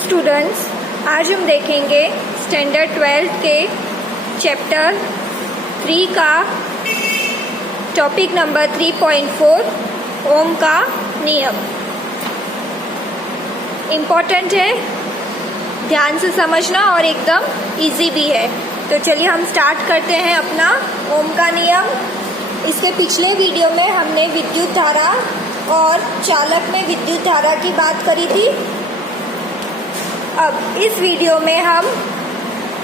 Students, आज हम देखेंगे स्टैंडर्ड 12 के चैप्टर 3 का टॉपिक नंबर 3.4 ओम का नियम। इम्पॉर्टेंट है, ध्यान से समझना और एकदम इजी भी है। तो चलिए हम स्टार्ट करते हैं अपना ओम का नियम। इसके पिछले वीडियो में हमने विद्युत धारा और चालक में विद्युत धारा की बात करी थी। अब इस वीडियो में हम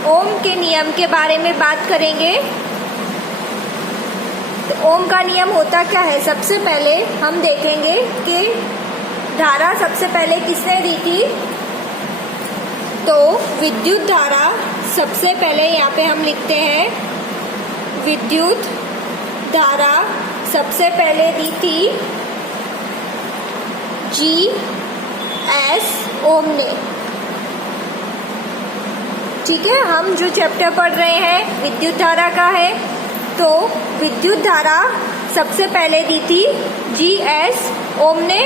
ओम के नियम के बारे में बात करेंगे। तो ओम का नियम होता क्या है, सबसे पहले हम देखेंगे कि धारा सबसे पहले किसने दी थी। तो विद्युत धारा सबसे पहले यहाँ पे हम लिखते हैं, विद्युत धारा सबसे पहले दी थी G.S. ओम ने। ठीक है, हम जो चैप्टर पढ़ रहे हैं विद्युत धारा का है। तो विद्युत धारा सबसे पहले दी थी G.S. ओम ने।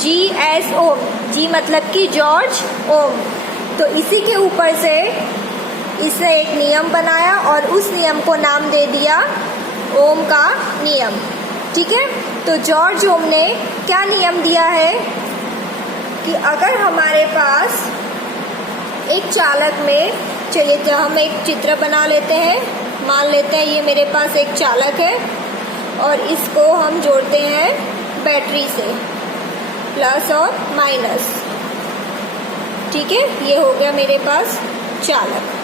G.S. ओम, G मतलब कि जॉर्ज ओम। तो इसी के ऊपर से इसने एक नियम बनाया और उस नियम को नाम दे दिया ओम का नियम। ठीक है, तो जॉर्ज ओम ने क्या नियम दिया है कि अगर हमारे पास एक चालक में, चलिए तो हम एक चित्र बना लेते हैं। मान लेते हैं ये मेरे पास एक चालक है और इसको हम जोड़ते हैं बैटरी से, प्लस और माइनस। ठीक है, ये हो गया मेरे पास चालक।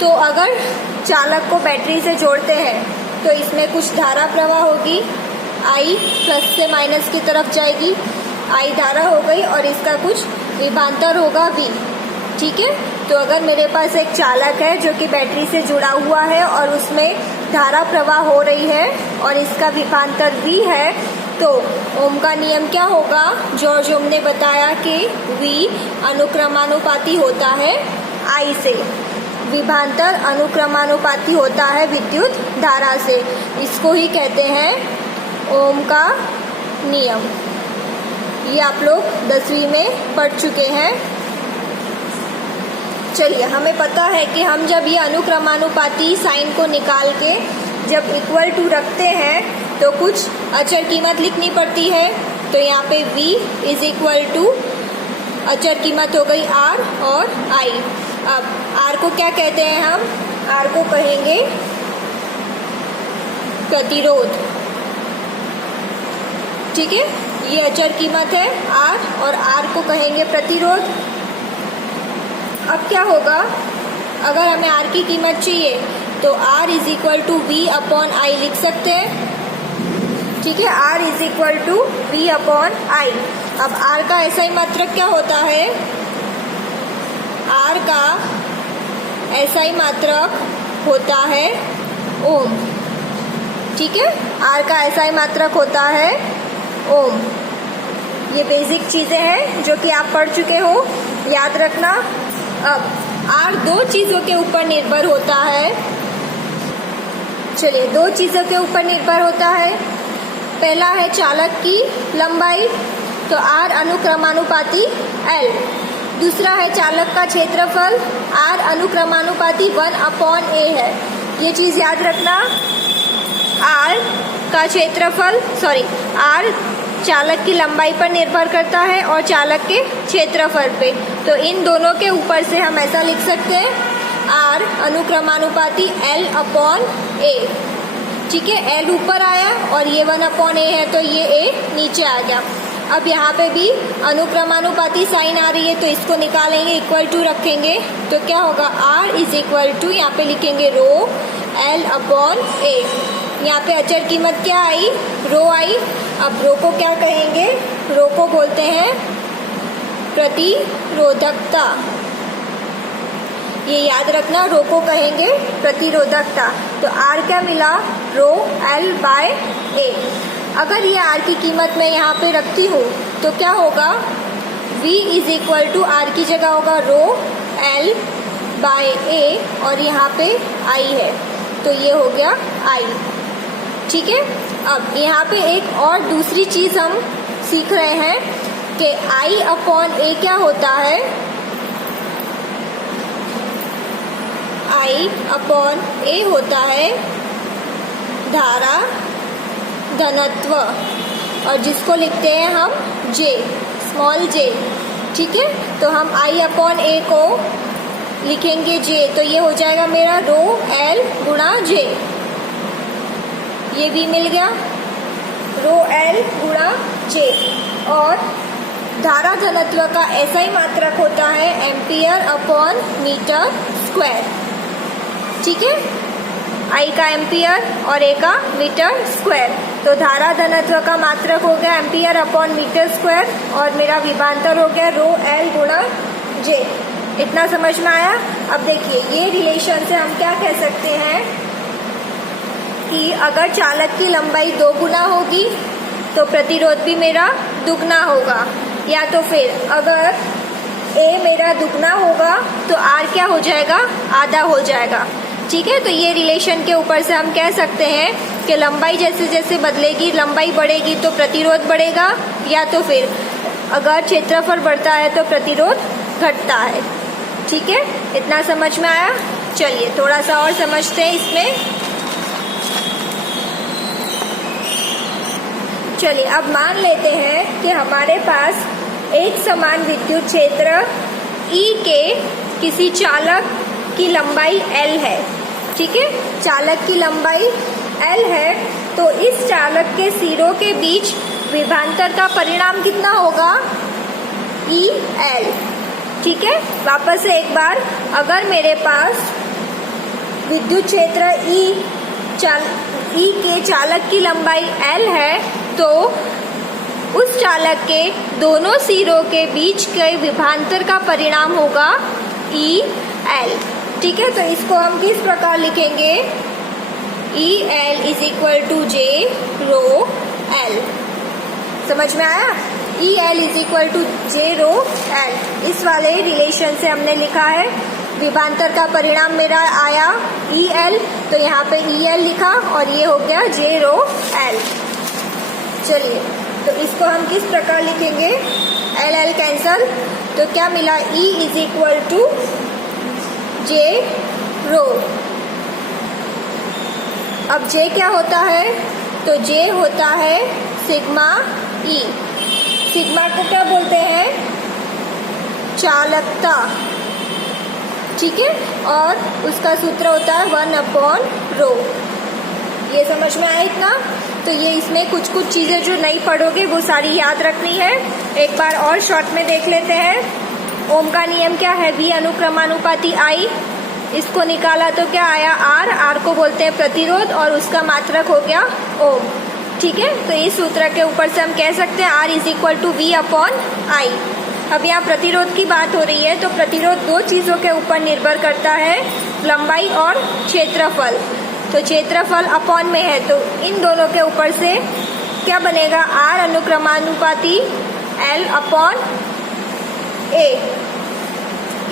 तो अगर चालक को बैटरी से जोड़ते हैं तो इसमें कुछ धारा प्रवाह होगी, I प्लस से माइनस की तरफ जाएगी, I धारा हो गई और इसका कुछ विभवांतर होगा V। ठीक है, तो अगर मेरे पास एक चालक है जो कि बैटरी से जुड़ा हुआ है और उसमें धारा प्रवाह हो रही है और इसका विभवांतर V है, तो ओम का नियम क्या होगा। जॉर्ज ओम ने बताया कि V अनुक्रमानुपाती होता है I से, विभवांतर अनुक्रमानुपाती होता है विद्युत धारा से। इसको ही कहते हैं ओम का नियम। ये आप लोग 10वीं में पढ़ चुके हैं। चलिए, हमें पता है कि हम जब ये अनुक्रमानुपाती साइन को निकाल के जब इक्वल टू रखते हैं तो कुछ अचर कीमत लिखनी पड़ती है। तो यहाँ पे V इज इक्वल टू अचर कीमत हो गई R और I। अब R को क्या कहते हैं हम, R को कहेंगे प्रतिरोध। ठीक है, ये अचर कीमत है R और R को कहेंगे प्रतिरोध। अब क्या होगा, अगर हमें R की कीमत चाहिए तो R is equal to V upon I लिख सकते हैं। ठीक है, R is equal to V upon I। अब R का ऐसा ही मात्रक क्या होता है, R का ऐसा ही मात्रक होता है ओम। ठीक है, R का ऐसा ही मात्रक होता है ओम। ये बेसिक चीजें हैं जो कि आप पढ़ चुके हो, याद रखना। अब R दो चीजों के ऊपर निर्भर होता है। चलिए, दो चीजों के ऊपर निर्भर होता है। पहला है चालक की लंबाई, तो R अनुक्रमानुपाती L। दूसरा है चालक का क्षेत्रफल, R अनुक्रमानुपाती 1 अपॉन A है। ये चीज याद रखना। R का क्षेत्रफल, R चालक की लंबाई पर निर्भर करता है और चालक के क्षेत्रफल पे। तो इन दोनों के ऊपर से हम ऐसा लिख सकते हैं, R अनुक्रमानुपाती L अपॉन A। ठीक है, L ऊपर आया और ये 1 अपॉन A है, तो ये A नीचे आ गया। अब यहाँ पे भी अनुक्रमानुपाती साइन आ रही है, तो इसको निकालेंगे, इक्वल टू रखेंगे, तो क्या होगा, R इज इक्वल टू, यहाँ पे लिखेंगे रो L अपॉन A। यहाँ पे अचर कीमत क्या आई, रो आई। अब रो को क्या कहेंगे, रो को बोलते हैं प्रतिरोधकता। ये याद रखना, रो को कहेंगे प्रतिरोधकता। तो R क्या मिला, रो L बाय A। अगर ये R की कीमत मैं यहाँ पे रखती हूँ तो क्या होगा, V is equal to R की जगह होगा रो L बाय A और यहाँ पे I है, तो ये हो गया I। ठीक है, अब यहाँ पे एक और दूसरी चीज हम सीख रहे हैं कि I अपॉन A क्या होता है, I अपॉन A होता है धारा घनत्व, और जिसको लिखते हैं हम J, स्मॉल j। ठीक है, तो हम I अपॉन A को लिखेंगे J, तो ये हो जाएगा मेरा रो L गुणा J। ये भी मिल गया, रो L गुणा J। और धारा घनत्व का ऐसा ही मात्रक होता है एम्पियर अपॉन मीटर स्क्वायर। ठीक है, I का एम्पियर और A का मीटर स्क्वायर, तो धारा घनत्व का मात्रक हो गया एम्पियर अपॉन मीटर स्क्वायर, और मेरा विभांतर हो गया रो L गुणा J। इतना समझ में आया। अब देखिए, ये रिलेशन से हम क्या कह सकते हैं कि अगर चालक की लंबाई 2 गुना होगी तो प्रतिरोध भी मेरा दुगना होगा, या तो फिर अगर A मेरा दुगना होगा तो R क्या हो जाएगा, आधा हो जाएगा। ठीक है, तो ये रिलेशन के ऊपर से हम कह सकते हैं कि लंबाई जैसे जैसे बदलेगी, लंबाई बढ़ेगी तो प्रतिरोध बढ़ेगा, या तो फिर अगर क्षेत्रफल बढ़ता है तो प्रतिरोध घटता है। ठीक है, इतना समझ में आया। चलिए थोड़ा सा और समझते हैं इसमें। चलिए अब मान लेते हैं कि हमारे पास एक समान विद्युत क्षेत्र E के किसी चालक की लंबाई L है। ठीक है, चालक की लंबाई L है, तो इस चालक के सिरों के बीच विभवांतर का परिणाम कितना होगा, EL। ठीक है, वापस से एक बार, अगर मेरे पास विद्युत क्षेत्र E के चालक की लंबाई L है, तो उस चालक के दोनों सिरों के बीच के विभवांतर का परिणाम होगा EL। ठीक है, तो इसको हम किस प्रकार लिखेंगे, EL is equal to J rho L। समझ में आया, EL is equal to J rho L। इस वाले रिलेशन से हमने लिखा है, विभवांतर का परिणाम मेरा आया EL, तो यहाँ पे EL लिखा और ये हो गया J रो L। चलिए, तो इसको हम किस प्रकार लिखेंगे, LL कैंसल, तो क्या मिला, E is equal to J rho. अब J क्या होता है, तो J होता है सिग्मा E। सिग्मा को क्या बोलते हैं, चालकता। ठीक है, और उसका सूत्र होता है 1/ρ। ये समझ में आया इतना। तो ये इसमें कुछ कुछ चीज़ें जो नहीं पढ़ोगे वो सारी याद रखनी है। एक बार और शॉर्ट में देख लेते हैं। ओम का नियम क्या है, V अनुक्रमानुपाती I। इसको निकाला तो क्या आया, R को बोलते हैं प्रतिरोध, और उसका मात्रक हो गया ओम। ठीक है, तो इस सूत्र के ऊपर से हम कह सकते हैं R is equal to V upon I। अब यहाँ प्रतिरोध की बात हो रही है, तो प्रतिरोध दो चीज़ों के ऊपर निर्भर करता है, लंबाई और क्षेत्रफल। तो क्षेत्रफल अपॉन में है, तो इन दोनों के ऊपर से क्या बनेगा, R अनुक्रमानुपाती L अपॉन A।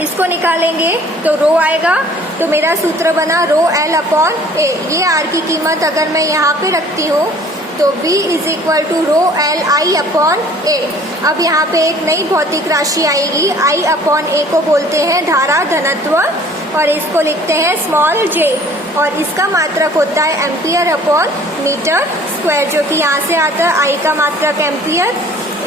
इसको निकालेंगे तो रो आएगा, तो मेरा सूत्र बना रो L अपॉन A। ये R की कीमत अगर मैं यहाँ पे रखती हूँ तो V is equal to rho L I upon A। अब यहाँ पे एक नई भौतिक राशि आएगी, I अपॉन A को बोलते हैं धारा घनत्व, और इसको लिखते हैं स्मॉल j, और इसका मात्रक होता है एम्पियर अपॉन मीटर स्क्वायर, जो कि यहाँ से आता है I का मात्रक एम्पियर,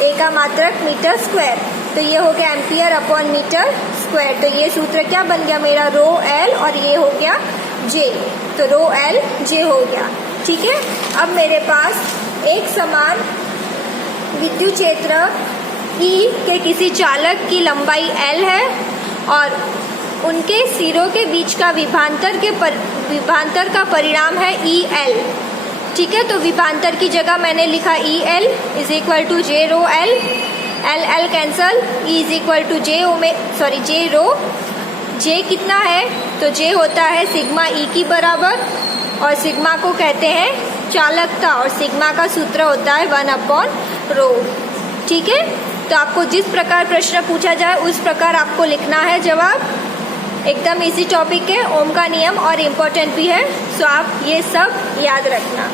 A का मात्रक मीटर स्क्वायर। तो ये हो गया एम्पियर अपॉन मीटर स्क्वायर। तो ये सूत्र क्या बन गया मेरा, रो L, और ये हो गया J, तो रो L J हो गया। ठीक है, अब मेरे पास एक समान विद्युत क्षेत्र E के किसी चालक की लंबाई L है, और उनके सिरों के बीच का विभवांतर का परिणाम है EL। ठीक है, तो विभवांतर की जगह मैंने लिखा EL is equal to J rho L, L cancel, E is equal to J rho. J कितना है, तो J होता है सिग्मा E की बराबर, और सिग्मा को कहते हैं चालकता, और सिग्मा का सूत्र होता है 1/ρ। ठीक है, तो आपको जिस प्रकार प्रश्न पूछा जाए उस प्रकार आपको लिखना है जवाब। एकदम इजी टॉपिक है, ओम का नियम और इम्पोर्टेंट भी है, सो आप ये सब याद रखना।